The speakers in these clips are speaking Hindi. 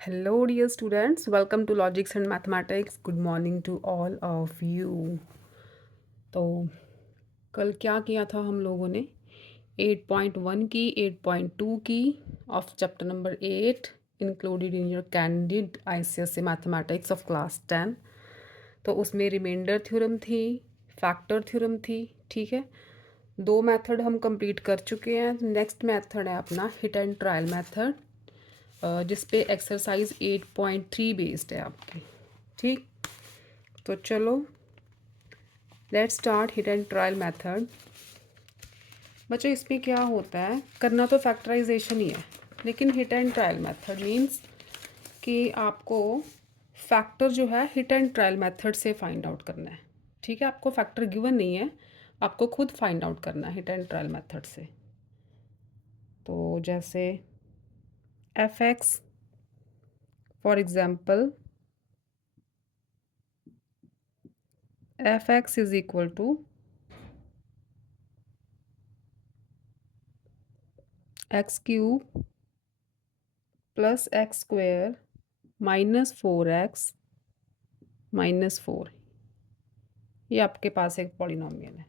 Hello, dear students. Welcome to Logics and Mathematics. Good morning to all of you. तो कल क्या किया था हम लोगों ने 8.1 की 8.2 की of chapter number 8 included in your candid ICSE mathematics of class 10। तो उसमें रिमाइंडर थ्योरम थी, फैक्टर थ्योरम थी। ठीक है, दो मेथड हम कंप्लीट कर चुके हैं। नेक्स्ट मेथड है अपना हिट एंड ट्रायल मेथड, जिस पे एक्सरसाइज 8.3 बेस्ड है आपकी। ठीक, तो चलो let's start hit and trial method. बच्चों इसमें क्या होता है, करना तो फैक्टराइजेशन ही है, लेकिन hit and trial method means कि आपको फैक्टर जो है हिट एंड ट्रायल मेथड से फाइंड आउट करना है। ठीक है, आपको फैक्टर गिवन नहीं है, आपको खुद फाइंड आउट करना है हिट एंड ट्रायल मेथड से। तो जैसे f x for example, f x is equal to x cube plus x square minus 4x minus 4। ये आपके पास एक पॉलिनोमियल है,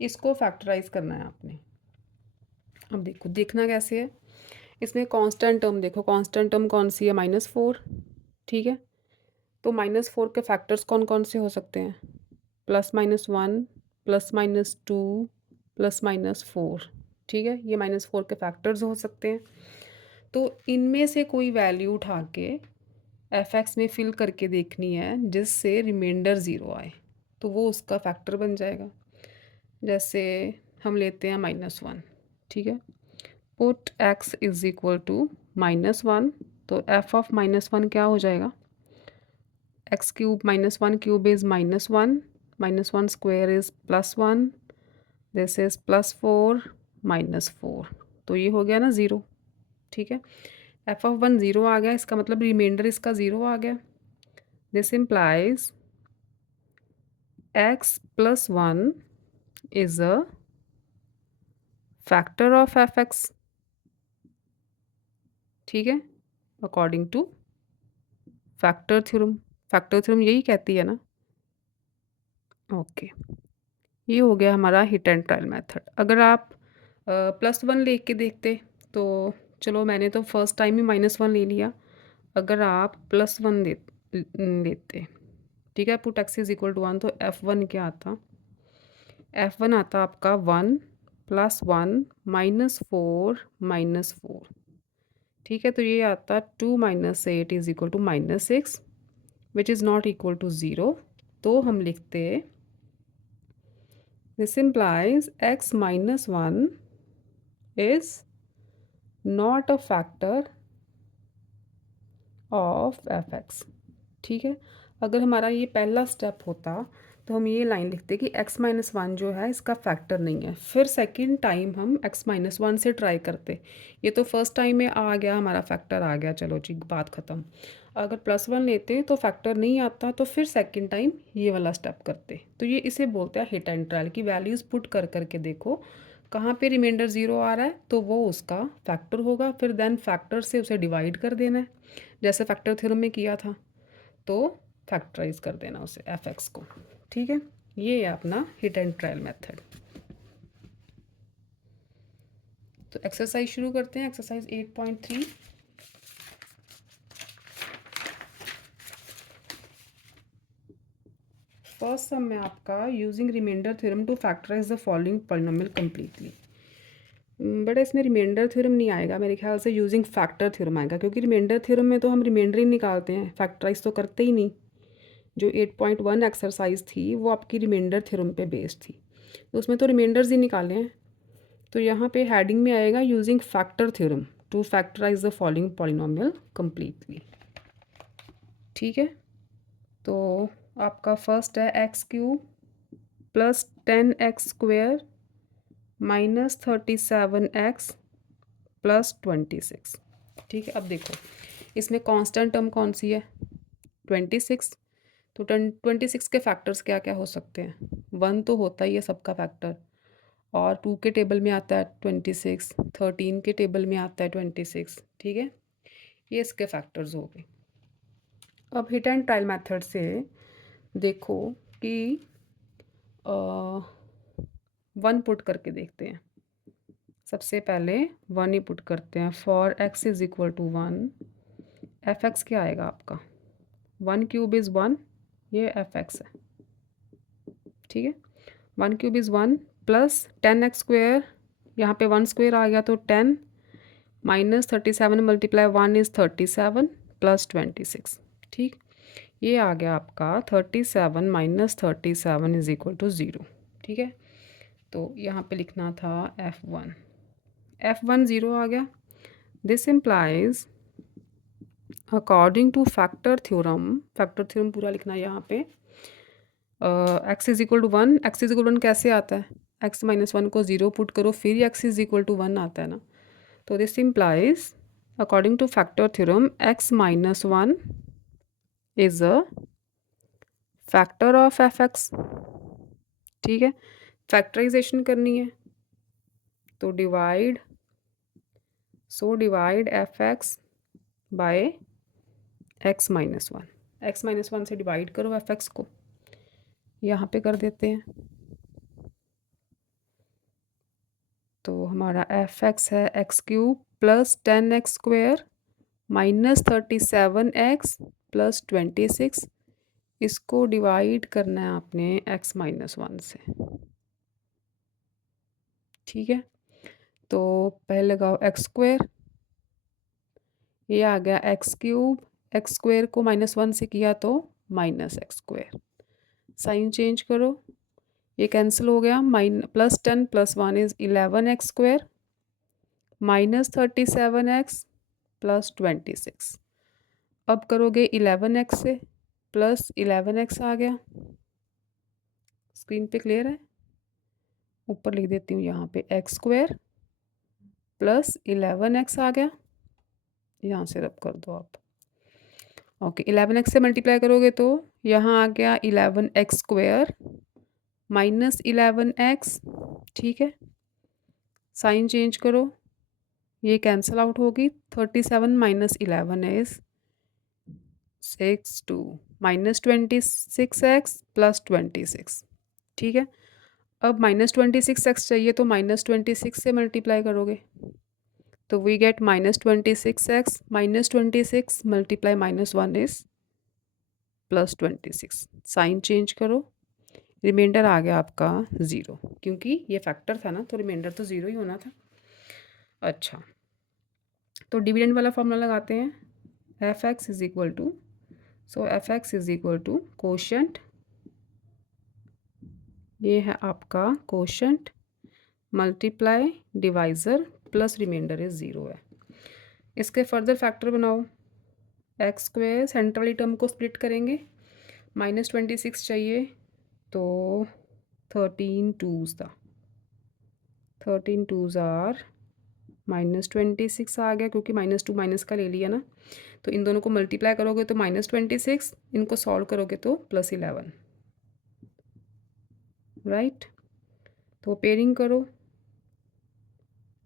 इसको फैक्टराइज करना है आपने। अब देखो, देखना कैसे है, इसमें कांस्टेंट टर्म देखो, कांस्टेंट टर्म कौन सी है, -4। ठीक है, तो -4 के फैक्टर्स कौन कौन से हो सकते हैं, +-1 +-2 +-4। ठीक है, ये -4 के फैक्टर्स हो सकते हैं। तो इनमें से कोई वैल्यू उठा के एफ एक्स में फिल करके देखनी है जिससे रिमाइंडर ज़ीरो आए, तो वो उसका फैक्टर बन जाएगा। जैसे हम लेते हैं -1। ठीक है, put x is equal to -1, तो f ऑफ -1 क्या हो जाएगा, x cube -1 cube is -1, -1 square is +1, this is +4 -4, तो ये हो गया ना ज़ीरो। ठीक है, एफ ऑफ 1 ज़ीरो आ गया, इसका मतलब रिमाइंडर इसका ज़ीरो आ गया। This implies x plus 1 is a factor of fx। ठीक है, according to factor theorem. Factor theorem यही कहती है ना। ओके, ये हो गया हमारा हिट एंड ट्रायल मेथड। अगर आप +1 लेके देखते तो चलो, मैंने तो फर्स्ट टाइम ही -1 ले लिया। अगर आप +1 लेते, ठीक है, put x is equal to 1, तो f1 क्या आता, f1 आता आपका 1 +1 -4 -4। ठीक है, तो ये आता 2 - 8 is equal to -6 which is not equal to zero. तो हम लिखते this implies x -1 is not a factor of f x. ठीक है, अगर हमारा ये पहला स्टेप होता तो हम ये लाइन लिखते कि x-1 जो है इसका फैक्टर नहीं है। फिर सेकंड टाइम हम x-1 से ट्राई करते। ये तो फर्स्ट टाइम में आ गया, हमारा फैक्टर आ गया, चलो जी बात ख़त्म। अगर +1 लेते तो फैक्टर नहीं आता, तो फिर सेकंड टाइम ये वाला स्टेप करते। तो ये इसे बोलते हैं हिट एंड ट्रायल की वैल्यूज़ पुट कर करके देखो कहाँ पे रिमाइंडर ज़ीरो आ रहा है, तो वो उसका फैक्टर होगा। फिर देन फैक्टर से उसे डिवाइड कर देना है, जैसे फैक्टर थ्योरम में किया था, तो फैक्टराइज कर देना उसे एफ एक्स को। ठीक है, ये है अपना हिट एंड ट्रायल मेथड। तो एक्सरसाइज शुरू करते हैं, एक्सरसाइज 8.3। फर्स्ट सम में आपका using remainder theorem to factorise the following polynomial completely. But इसमें रिमाइंडर थ्योरम नहीं आएगा, मेरे ख्याल से यूजिंग फैक्टर थ्योरम आएगा, क्योंकि रिमाइंडर थ्योरम में तो हम रिमाइंडर ही निकालते हैं, फैक्टराइज तो करते ही नहीं। जो 8.1 एक्सरसाइज थी वो आपकी रिमाइंडर थ्योरम पे बेस्ड थी, तो उसमें तो रिमाइंडर्स ही निकाले हैं। तो यहाँ पे हेडिंग में आएगा using factor theorem to factorise the following polynomial completely. ठीक है, तो आपका फर्स्ट है x cube plus 10x square minus 37x plus 26। ठीक है, अब देखो इसमें कांस्टेंट टर्म कौन सी है, 26। तो 26 के फैक्टर्स क्या क्या हो सकते हैं, 1 तो होता ही है सबका फैक्टर, और 2 के टेबल में आता है 26, 13 के टेबल में आता है 26। ठीक है, ये इसके फैक्टर्स हो गए। अब हिट एंड ट्रायल मेथड से देखो कि 1 पुट करके देखते हैं। सबसे पहले 1 ही पुट करते हैं। For x is equal to 1, f x क्या आएगा आपका? 1 क्यूब इज़ 1, ये एफ एक्स है, ठीक है। 1 cube is 1 plus 10x square, यहाँ पे 1 स्क्वेयर आ गया तो 10 माइनस 37 मल्टीप्लाई 1 इज़ 37 प्लस 26, ठीक। ये आ गया आपका 37 माइनस 37 इज इक्वल टू 0, ठीक है। तो यहाँ पे लिखना था f1, f1 0 आ गया। This implies according to factor theorem पूरा लिखना है यहाँ पे। x is equal to 1, x is equal to 1 कैसे आता है? x माइनस 1 को 0 पुट करो फिर x इज इक्वल टू 1 आता है ना। तो this implies according to factor theorem x minus 1 is a factor of f x, ठीक है। फैक्टराइजेशन करनी है तो divide f x by x minus 1, x minus 1 से डिवाइड करो एफ एक्स को, यहाँ पे कर देते हैं। तो हमारा एफ एक्स है x cube plus 10x square minus 37x plus 26, इसको डिवाइड करना है आपने x माइनस 1 से, ठीक है। तो पहले लगाओ एक्स स्क्वेयर, ये आ गया एक्स क्यूब, एक्स स्क्वेयर को माइनस 1 से किया तो minus x square, sign change करो, ये कैंसिल हो गया। Plus 10 plus 1 is 11x square minus 37x plus 26। अब करोगे 11x से, प्लस 11x आ गया, स्क्रीन पे क्लियर है? ऊपर लिख देती हूँ यहाँ पे एक्स स्क्वेयर प्लस 11x आ गया, यहाँ से रब कर दो आप। ओके 11x से मल्टीप्लाई करोगे तो यहाँ आ गया 11x स्क्वेयर माइनस 11x, ठीक है। साइन चेंज करो, ये कैंसिल आउट होगी। 37 minus 11 is 6 2 minus 26x plus 26, ठीक है। अब माइनस 26x चाहिए तो माइनस 26 से मल्टीप्लाई करोगे तो we get minus 26x multiply minus 1 is plus 26, sign change करो, रिमाइंडर आ गया आपका 0, क्योंकि ये फैक्टर था ना तो रिमाइंडर तो 0 ही होना था। अच्छा तो डिविडेंड वाला फॉर्मूला लगाते हैं, f x is equal to, so f x is equal to quotient, ये है आपका quotient multiply divisor plus remainder is 0 है। इसके फर्दर फैक्टर बनाओ, एक्स स्क्वेयर सेंट्रली टर्म को स्प्लिट करेंगे, माइनस 26 चाहिए तो 13 टूज़ था, 13 टूज़ आर माइनस 26 आ गया, क्योंकि माइनस 2 माइनस का ले लिया ना। तो इन दोनों को मल्टीप्लाई करोगे तो माइनस 26, इनको सॉल्व करोगे तो प्लस 11, राइट। तो पेयरिंग करो,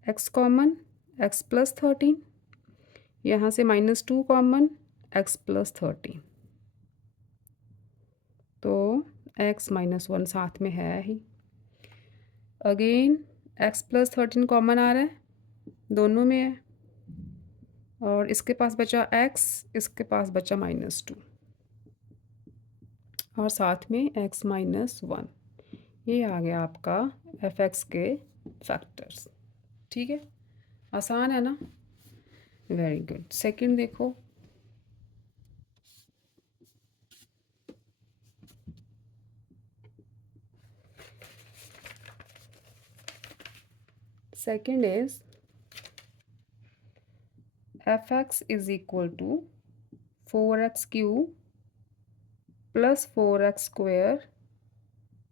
एक्स कॉमन एक्स प्लस 13, यहाँ से माइनस 2 कॉमन एक्स प्लस 13, तो एक्स माइनस 1 साथ में है ही। अगेन एक्स प्लस 13 कॉमन आ रहा है, दोनों में है, और इसके पास बचा x, इसके पास बचा माइनस 2, और साथ में x माइनस 1, ये आ गया आपका एफ एक्स के फैक्टर्स, ठीक है। आसान है ना, वेरी गुड। सेकंड देखो, second is f x is equal to 4x cube plus 4x square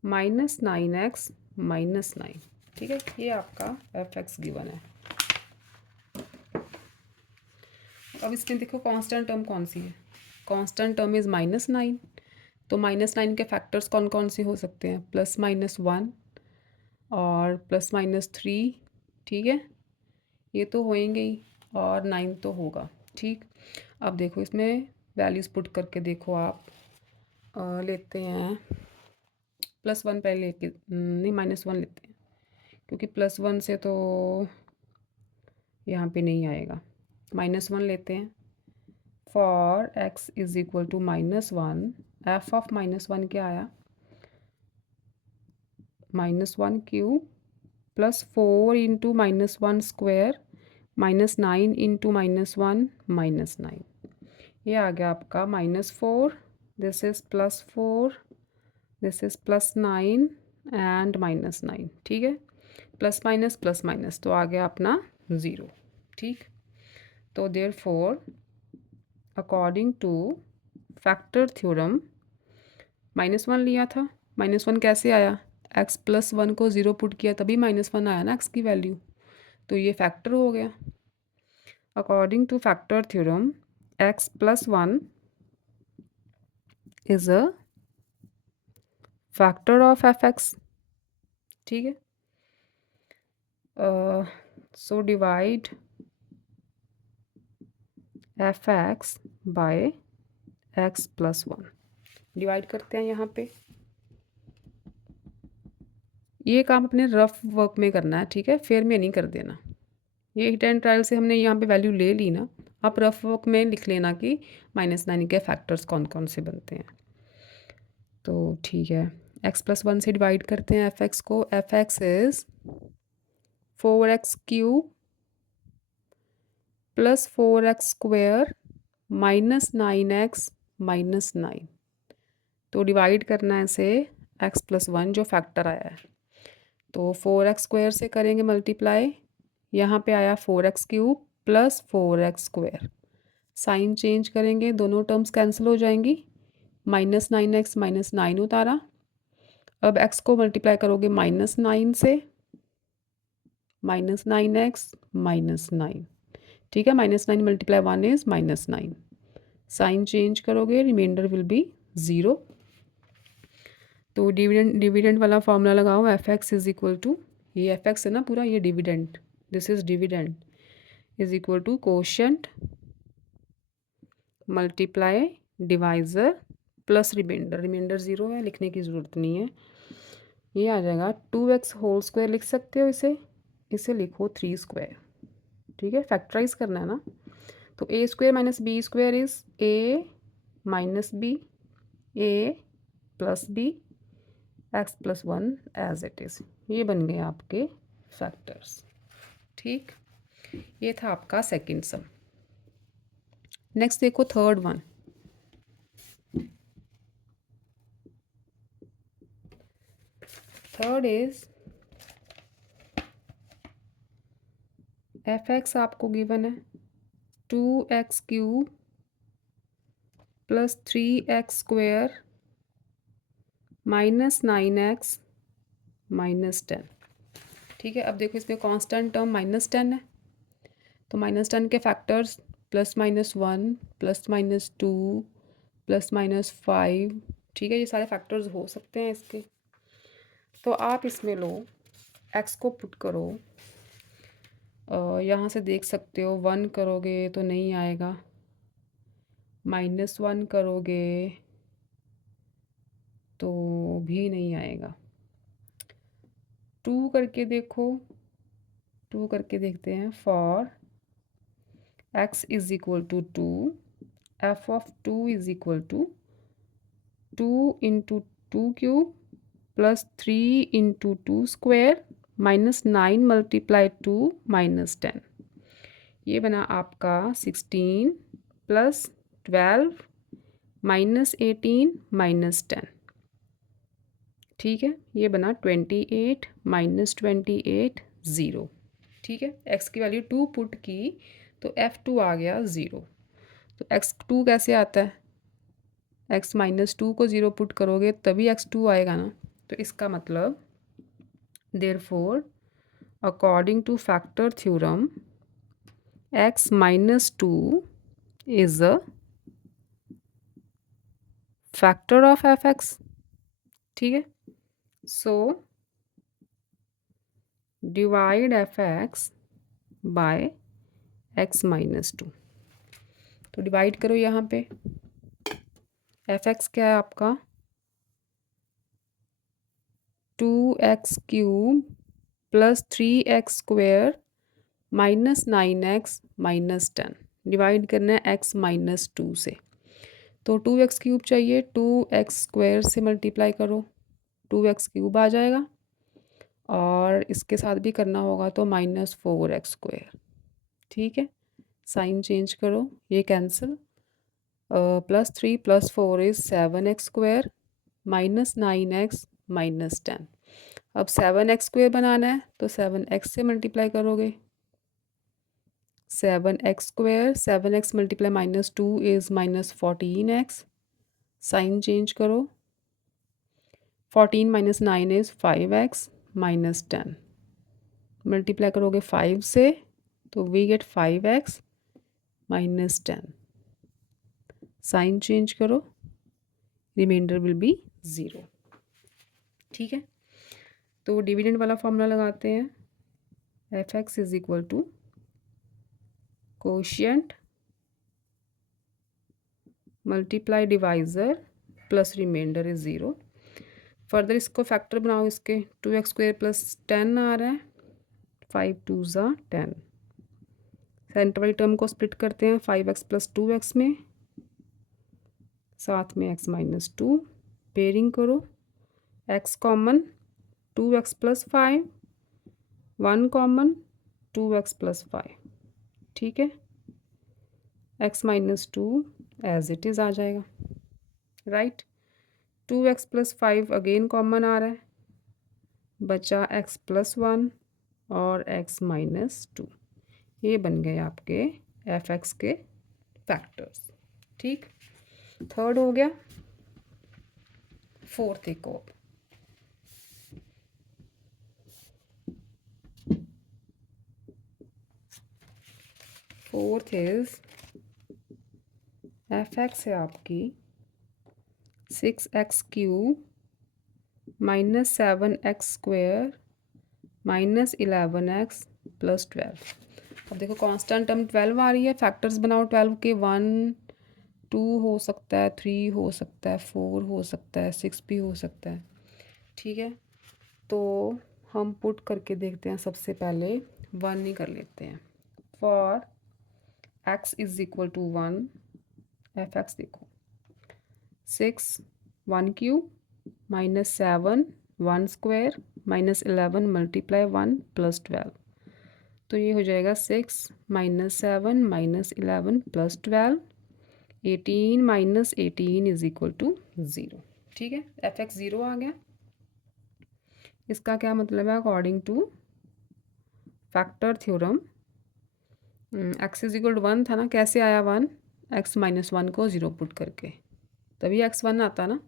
minus 9x minus 9, ठीक है। ये आपका एफ एक्स गिवन है। अब इसमें देखो कांस्टेंट टर्म कौन सी है, कांस्टेंट टर्म इज़ माइनस 9, तो माइनस 9 के फैक्टर्स कौन कौन से हो सकते हैं? प्लस माइनस 1 और प्लस माइनस 3, ठीक है, ये तो होएंगे ही, और 9 तो होगा, ठीक। अब देखो इसमें वैल्यूज़ पुट करके देखो आप। लेते हैं +1 पहले लेके नहीं -1 लेते हैं, क्योंकि +1 से तो यहाँ पे नहीं आएगा। -1 लेते हैं। For x is equal to -1, f of -1 क्या आया, -1 cube plus 4 into -1 square -9 into -1 -9। ये आ गया आपका -4, this is +4, this is +9 and -9। ठीक है, प्लस माइनस तो आ गया अपना 0। ठीक, तो therefore according to factor theorem, -1 लिया था, -1 कैसे आया, x + 1 को 0 पुट किया तभी -1 आया ना x की वैल्यू, तो ये फैक्टर हो गया। According to factor theorem x + 1 is a factor of fx। ठीक है, so divide fx by x + 1, divide करते हैं यहाँ पे। ये काम अपने रफ वर्क में करना है, ठीक है, फेयर में नहीं कर देना। ये हिट एंड ट्रायल से हमने यहाँ पे वैल्यू ले ली ना, आप रफ वर्क में लिख लेना कि -9 के फैक्टर्स कौन कौन से बनते हैं। तो ठीक है, x + 1 से डिवाइड करते हैं fx को। fx is 4x cube plus 4x square -9x -9। तो डिवाइड करना है इसे x + 1 जो फैक्टर आया है, तो 4x स्क्वायर से करेंगे मल्टीप्लाई, यहाँ पे आया 4x cube plus 4x square, sign change करेंगे, दोनों टर्म्स कैंसिल हो जाएंगी, -9x -9 उतारा। अब x को मल्टीप्लाई करोगे -9 से, -9x -9। ठीक है, -9 मल्टीप्लाई 1 इज़ -9, साइन चेंज करोगे, रिमाइंडर विल बी 0। तो डिविडेंड वाला फॉर्मूला लगाओ, fx इज इक्वल टू, ये fx है ना पूरा, ये dividend, this is dividend is equal to quotient multiply divisor plus remainder, remainder 0 है, लिखने की ज़रूरत नहीं है। ये आ जाएगा 2x होल स्क्वायर, लिख सकते हो इसे, इसे लिखो 3 स्क्वायर। ठीक है, फैक्टराइज करना है ना, तो a square minus b square is a minus b, a plus b, x + 1 as it is. ये बन गए आपके फैक्टर्स। ठीक, ये था आपका सेकंड सम। नेक्स्ट देखो third one. Third is fx आपको गिवन है 2x cube plus 3x square -9x -10। ठीक है, अब देखो इसमें कांस्टेंट टर्म -10 है, तो -10 के फैक्टर्स +-1 +-2 +-5। ठीक है, ये सारे फैक्टर्स हो सकते हैं इसके। तो आप इसमें लो, x को पुट करो, यहाँ से देख सकते हो 1 करोगे तो नहीं आएगा, -1 करोगे तो भी नहीं आएगा, 2 करके देखो, 2 करके देखते हैं। For x is equal to 2, f of 2 is equal to 2 into 2 cube plus 3 into 2 square -9 multiply 2 -10। ये बना आपका 16 प्लस 12 -18 -10। ठीक है, ये बना 28 -28 0। ठीक है, x की वैल्यू 2 पुट की तो f2 आ गया 0। तो x2 कैसे आता है, x -2 को 0 पुट करोगे तभी x2 आएगा ना, तो इसका मतलब therefore according to factor theorem x -2 is a factor of fx। ठीक है, so divide fx by x -2। तो डिवाइड करो यहाँ पे, एफ एक्स क्या है आपका 2x³ plus 3x² minus 9x minus 10, divide करना है x माइनस 2 से। तो 2x³ चाहिए, 2x² से मल्टीप्लाई करो, 2x³ आ जाएगा, और इसके साथ भी करना होगा तो -4x²। ठीक है, साइन चेंज करो, ये cancel, +3 + 4 is 7x² minus 9x minus 10। अब 7x² बनाना है तो 7x से मल्टीप्लाई करोगे, 7x² 7x multiply -2 is -14x, sign change करो, 14 - 9 इज़ 5x माइनस 10, मल्टीप्लाई करोगे 5 से तो we get 5x minus 10, sign change करो, रिमाइंडर विल बी 0। ठीक है, तो डिविडेंड वाला फॉर्मूला लगाते हैं, f x is equal to quotient multiply divisor plus remainder is 0। Further इसको फैक्टर बनाओ, इसके 2x² + 10 आ रहा है, 5 × 2 = 10। सेंटर वाली टर्म को स्प्लिट करते हैं 5x + 2x में, साथ में x - 2, पेयरिंग करो, x common 2x + 5, 1 common 2x + 5। ठीक है, x - 2 एज इट इज़ आ जाएगा, राइट। 2x + 5 अगेन कॉमन आ रहा है, बचा x + 1 और x - 2। ये बन गए आपके एफ एक्स के फैक्टर्स। ठीक, थर्ड हो गया, फोर्थ एक और, फोर्थ इज एफ एक्स है आपकी 6x³ - 7x² - 11x + 12। अब देखो कांस्टेंट टर्म 12 आ रही है, फैक्टर्स बनाओ 12 के, 1 2 हो सकता है, 3 हो सकता है, 4 हो सकता है, 6 भी हो सकता है। ठीक है, तो हम पुट करके देखते हैं, सबसे पहले 1 ही कर लेते हैं। For x is equal to 1, f x देखो 6 1³ -7 1² -11 मल्टीप्लाई 1 + 12, तो ये हो जाएगा 6 - 7 - 11 + 12, 18 - 18 इज इक्वल टू 0। ठीक है, एफ एक्स 0 आ गया। इसका क्या मतलब है, according to factor theorem x is equal to 1 था ना, कैसे आया 1, x - 1 को 0 पुट करके, तभी x 1 आता ना।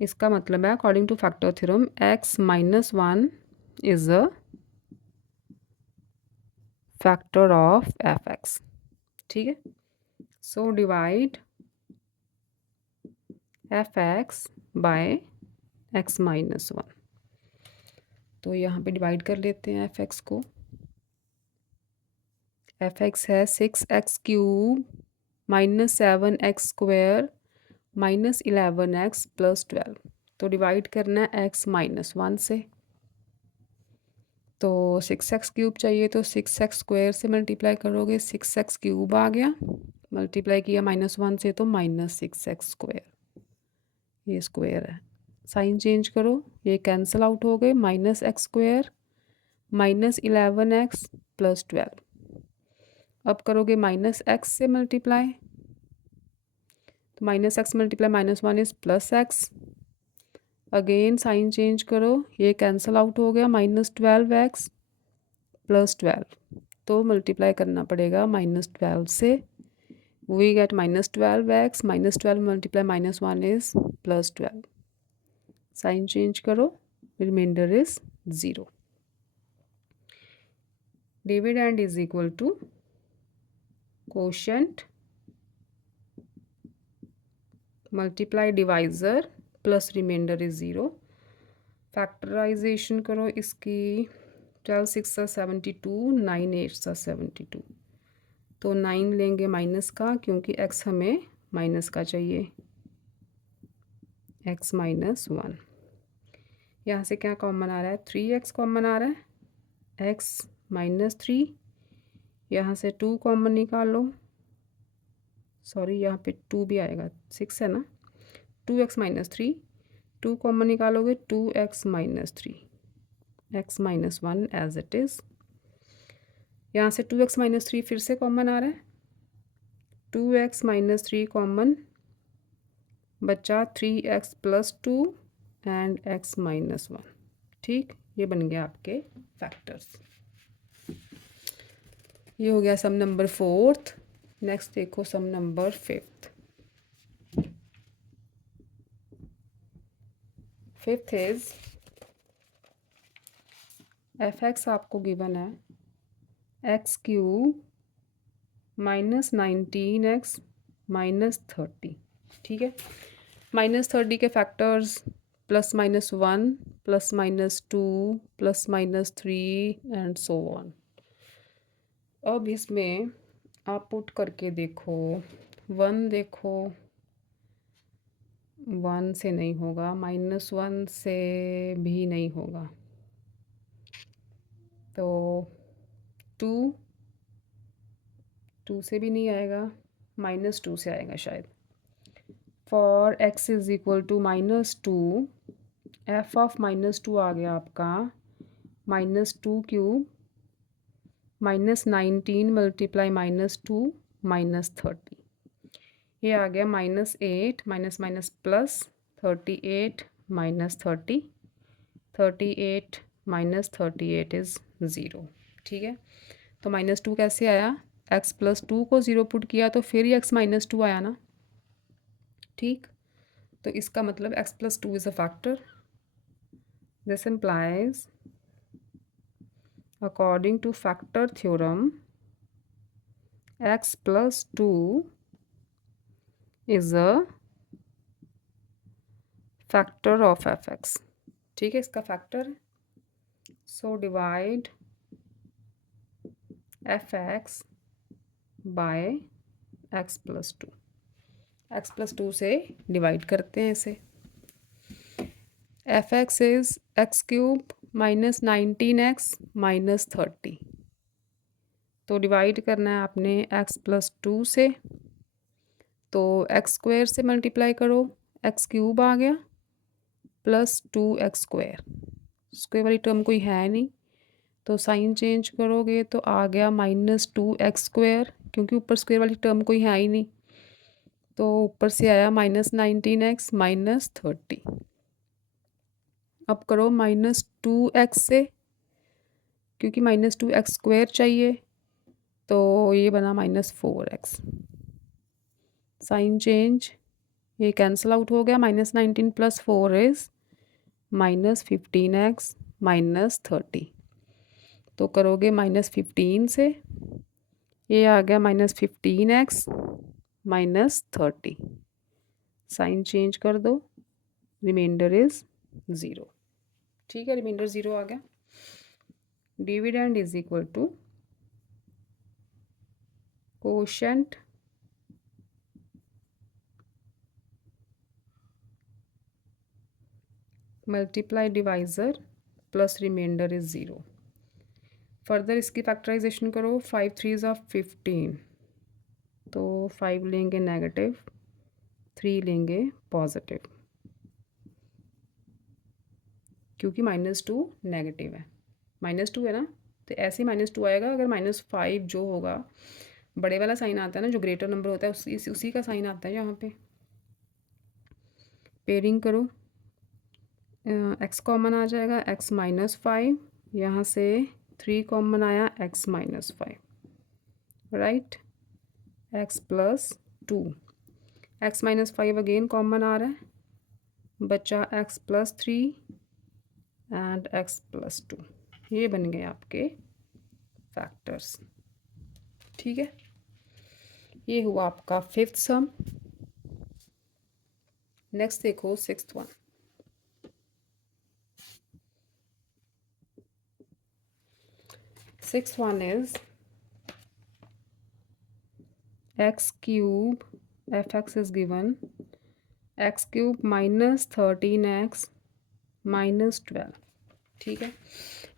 इसका मतलब है according to factor theorem x - 1 is a factor of f x. ठीक है, so divide f x by x - 1, तो यहाँ पे डिवाइड कर लेते हैं एफ एक्स को। एफ एक्स है 6x³ - 7x² - 11x + 12, तो डिवाइड करना है x - 1 से, तो 6x³ चाहिए तो 6x² से मल्टीप्लाई करोगे, 6x³ आ गया, मल्टीप्लाई किया -1 से तो -6x², ये स्क्वायर है, साइन चेंज करो, ये कैंसिल आउट हो गए, -x² -11x + 12। अब करोगे -x से मल्टीप्लाई, तो -x multiply -1 is +x, again sine change करो, ये कैंसिल आउट हो गया, -12x + 12, तो मल्टीप्लाई करना पड़ेगा -12 से, we get -12x -12 multiply -1 is +12, sign change करो, remainder is 0। Dividend is equal to quotient multiply divisor plus remainder is 0। Factorization करो इसकी, 12 6 = 72, 9 8 = 72, तो 9 लेंगे माइनस का, क्योंकि x हमें माइनस का चाहिए, x माइनस 1। यहाँ से क्या कॉमन आ रहा है, 3x कॉमन आ रहा है, x माइनस 3। यहाँ से 2 कॉमन निकालो, सॉरी यहाँ पे 2 भी आएगा, 6 है ना, 2x माइनस 3, 2 कॉमन निकालोगे 2x minus 3, x minus 1 as it is. यहाँ से 2x माइनस 3 फिर से कॉमन आ रहा है, 2x माइनस 3 कॉमन, बचा 3x plus 2 and x minus 1। ठीक, ये बन गया आपके फैक्टर्स। ये हो गया सम नंबर 4th। नेक्स्ट देखो sum number 5th। 5th is fx आपको गिवन है x cube minus 19x minus 30। ठीक है, माइनस 30 के factors plus minus 1 plus minus 2 plus minus 3 and so on. अब इसमें आप पुट करके देखो, 1 देखो, 1 से नहीं होगा, माइनस 1 से भी नहीं होगा, तो 2 से भी नहीं आएगा, माइनस 2 से आएगा शायद। For x is equal to minus 2, f of minus 2 आ गया आपका minus 2 cube minus 19 multiply minus 2 minus 30। ये आ गया minus 8 minus minus plus 38 minus 30, 38 minus 38 is zero. ठीक है, तो माइनस 2 कैसे आया, x प्लस 2 को 0 पुट किया तो फिर ही x माइनस 2 आया ना। ठीक, तो इसका मतलब x plus 2 is a factor. This implies according to factor theorem x plus 2 is a factor of fx। ठीक है, इसका factor, so divide fx by x plus 2, x plus 2 से डिवाइड करते हैं इसे। fx is x cube minus 19x minus 30, तो डिवाइड करना है आपने x प्लस 2 से, तो एक्स स्क्वायर से मल्टीप्लाई करो, एक्स क्यूब आ गया प्लस 2x स्क्वायर, स्क्वायर वाली टर्म कोई है नहीं, तो साइन चेंज करोगे तो आ गया माइनस 2x स्क्वायर, क्योंकि ऊपर स्क्वायर वाली टर्म कोई है ही नहीं, तो ऊपर से आया माइनस 19x माइनस 30। अब करो माइनस 2x से, क्योंकि माइनस 2x स्क्वायर चाहिए, तो ये बना माइनस 4x। साइन चेंज, ये कैंसिल आउट हो गया, minus 19 plus 4 is minus 15x minus 30, तो करोगे माइनस 15 से, ये आ गया minus 15x minus 30। Sign change कर दो, रिमाइंडर इज़ ज़ीरो। ठीक है, रिमाइंडर ज़ीरो आ गया। Dividend is equal to quotient multiply divisor plus remainder is zero. Further इसकी फैक्टराइजेशन करो, 5 3 ऑफ 15, तो 5 लेंगे नेगेटिव, 3 लेंगे पॉजिटिव, क्योंकि माइनस 2 नेगेटिव है, माइनस 2 है ना, तो ऐसे ही माइनस 2 आएगा। अगर माइनस 5 जो होगा, बड़े वाला साइन आता है ना, जो ग्रेटर नंबर होता है उसी का साइन आता है यहाँ पे। पेयरिंग करो, x कॉमन आ जाएगा, x माइनस 5, यहाँ से 3 कॉमन आया, x minus 5, right, x plus 2, x minus 5 again common आ रहा है, बचा x plus 3 and x plus 2। ये बन गए आपके फैक्टर्स। ठीक है, ये हुआ आपका 5th सम। नेक्स्ट देखो 6th one. 6th one is x cube F x is given x cube minus 13x minus 12। ठीक है,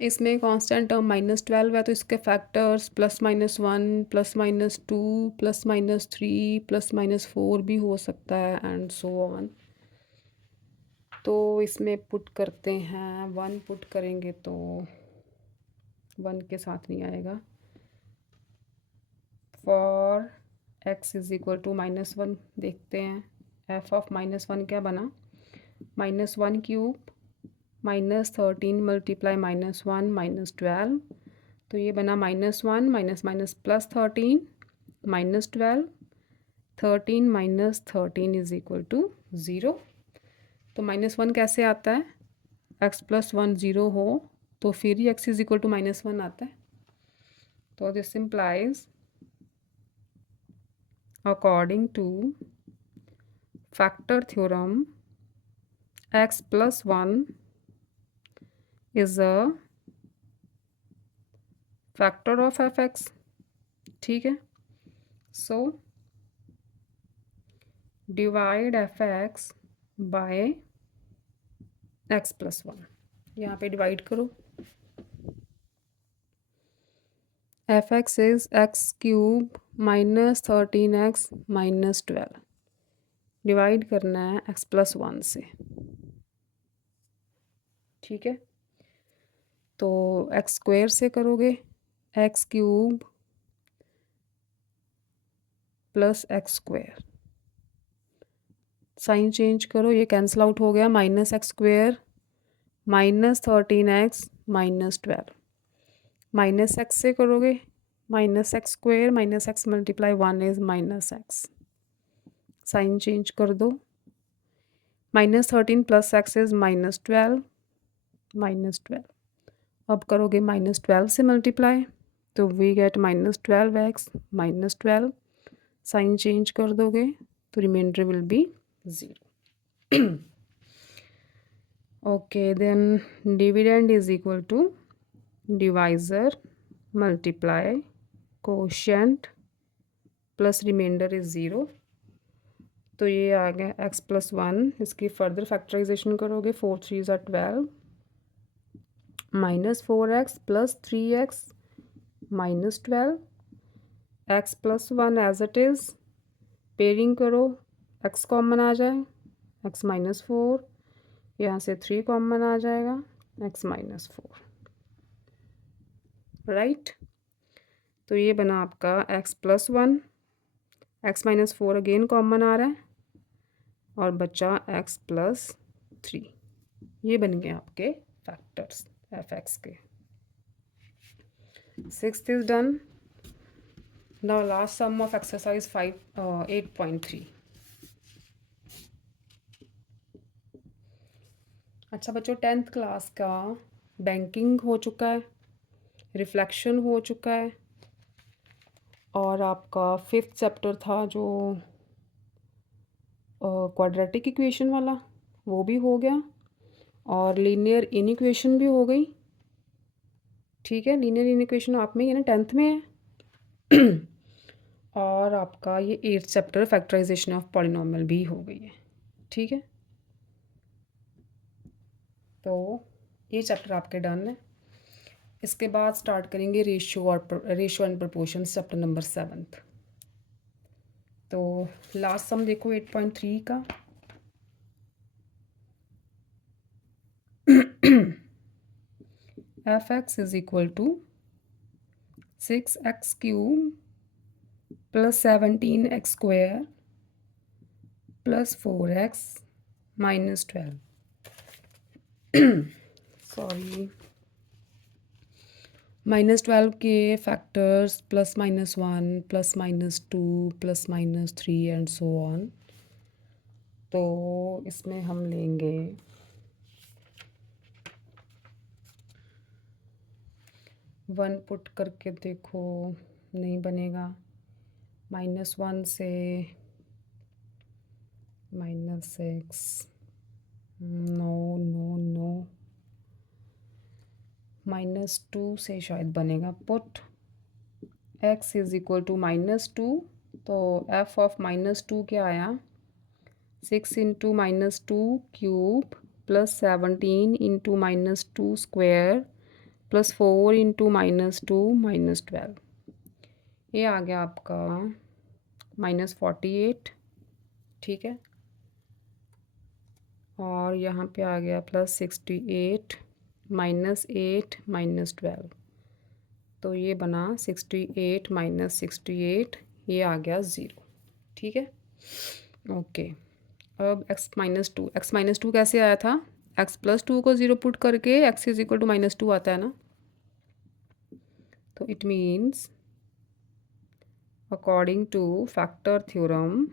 इसमें कांस्टेंट टर्म माइनस 12 है तो इसके फैक्टर्स +-1 +-2 +-3 +-4 भी हो सकता है एंड सो ऑन। तो इसमें पुट करते हैं, 1 पुट करेंगे तो 1 के साथ नहीं आएगा। For x is equal to -1 देखते हैं, f ऑफ -1 क्या बना, -1 क्यूब -13 मल्टीप्लाई -1 -12, तो ये बना -1 minus minus +13 -12, 13 minus 13 is equal to 0। तो -1 कैसे आता है, x + 1 0 हो तो फिर ही x इज इक्वल टू -1 आता है। तो this implies according to factor theorem x + 1 is a factor of f(x). ठीक है, so divide f(x) bye x + 1, यहाँ पे डिवाइड करो। f(x) is x cube minus 13x minus 12, divide करना है x + 1 से। ठीक है, तो x स्क्वायर से करोगे x cube plus x square, sign change करो, ये कैंसिल आउट हो गया, -x square minus 13x minus 12, -x से करोगे -x square -x multiply 1 is -x, sign change कर दो, -13 + x इज -12 -12, अब करोगे -12 से मल्टीप्लाई तो we get -12x -12, sign change कर दोगे तो remainder will be 0। Okay, then dividend is equal to divisor multiply quotient plus remainder is 0। तो ये आ गया x + 1, इसकी फर्दर फैक्टराइजेशन करोगे 4 3 = 12 -4x + 3x -12, x + 1 as it is, pairing करो, x कॉमन आ जाए x -4, यहाँ से 3 कॉमन आ जाएगा x -4, राइट। तो ये बना आपका x + 1, x -4 अगेन कॉमन आ रहा है और बचा x + 3, ये बन गए आपके फैक्टर्स f(x) के। 6th is done. Now last sum of exercise 8.3। अच्छा बच्चों, 10th क्लास का बैंकिंग हो चुका है, रिफ्लेक्शन हो चुका है, और आपका 5th चैप्टर था जो क्वाड्रेटिक इक्वेशन वाला वो भी हो गया, और लीनियर इनइक्वेशन भी हो गई। ठीक है, लीनियर इनइक्वेशन आप में ही है ना, 10th में है। और आपका ये 8th chapter factorization of polynomial भी हो गई है। ठीक है, तो ये चैप्टर आपके डन है। इसके बाद स्टार्ट करेंगे ratio and proportion, chapter number 7th। तो लास्ट सम देखो 8.3 का। f(x) is equal to 6x cube plus 17x square plus 4x minus 12, sorry, -12 के फैक्टर्स +-1 +-2 +-3 एंड सो ऑन। तो इसमें हम लेंगे 1 पुट करके देखो, नहीं बनेगा, -1 से -6, नो नो नो, -2 से शायद बनेगा। Put x is equal to -2 तो एफ ऑफ -2 क्या आया, 6 into -2 cube plus 17 into -2 square plus 4 into -2 -12, ये आ गया आपका -48। ठीक है, और यहाँ पे आ गया +68 -8 -12, तो ये बना 68 -68, ये आ गया 0। ठीक है, ओके। अब x-2 कैसे आया था, x+2 को 0 पुट करके x इज इक्वल टू -2 आता है ना, तो it means according to factor theorem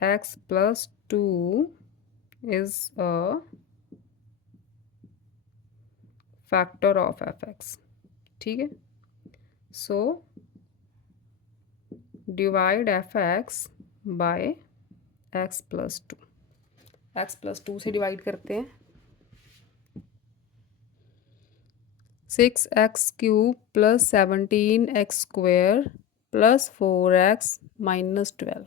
x+2 is a factor of fx। ठीक है, so divide fx bye x+2, x+2 से डिवाइड करते हैं, 6x³ plus 17x² plus 4x minus 12,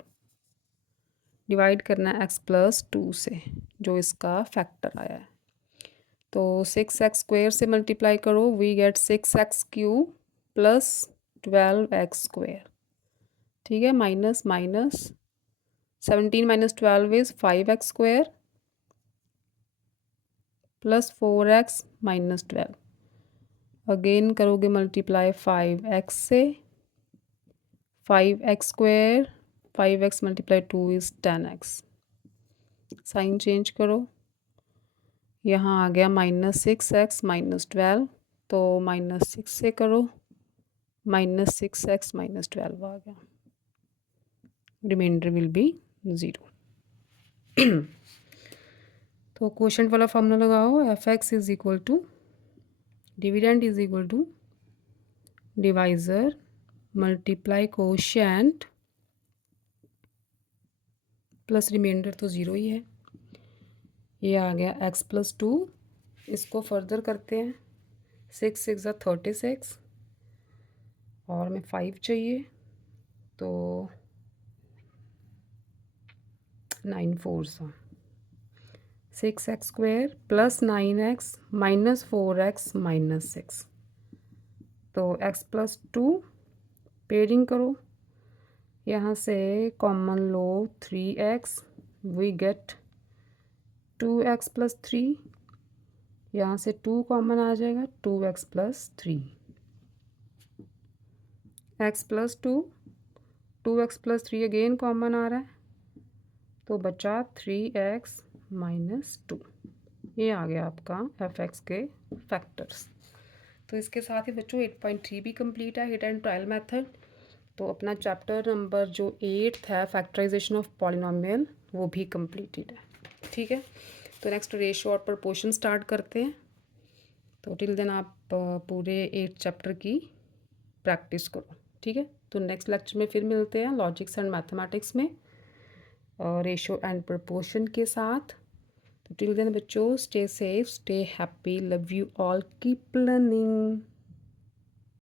divide करना है x+2 से, जो इसका फैक्टर आया है। तो 6x² से मल्टीप्लाई करो, we get 6x³ plus 12x²। ठीक है, minus minus 17 minus 12 is 5x² plus 4x minus 12, again करोगे मल्टीप्लाई 5x से, 5x² 5x multiply 2 is 10x, sign change करो, यहाँ आ गया -6x माइनस 12, तो -6 से करो, -6x माइनस 12 आ गया, रिमाइंडर विल बी 0। तो क्वोशंट वाला फॉर्मूला लगाओ, fx is equal to dividend is equal to divisor multiply quotient plus remainder, तो 0 ही है। ये आ गया x+2, इसको फर्दर करते हैं, 6 6 36 और हमें 5 चाहिए, तो 9 4 6x² plus 9x minus 4x minus 6, तो x+2 पेयरिंग करो, यहाँ से कॉमन लो 3x, we get 2x plus 3, यहाँ से 2 कॉमन आ जाएगा, 2x plus 3, x+2 2x plus 3 again common आ रहा है, तो बचा 3x माइनस 2, ये आ गया आपका fx के फैक्टर्स। तो इसके साथ ही बच्चों 8.3 भी कंप्लीट है, हिट एंड ट्रायल मेथड। तो अपना चैप्टर नंबर जो 8 है फैक्टराइजेशन ऑफ पॉलिनोमियल, वो भी कंप्लीटेड है। ठीक है, तो नेक्स्ट रेशियो और प्रपोर्शन स्टार्ट करते हैं। तो टिल देन आप पूरे 8 चैप्टर की प्रैक्टिस करो। ठीक है, तो नेक्स्ट लेक्चर में फिर मिलते हैं लॉजिक्स एंड मैथमेटिक्स में रेशियो एंड प्रपोर्शन के साथ। तो टिल देन बच्चों, stay safe, stay happy, love you all, keep learning.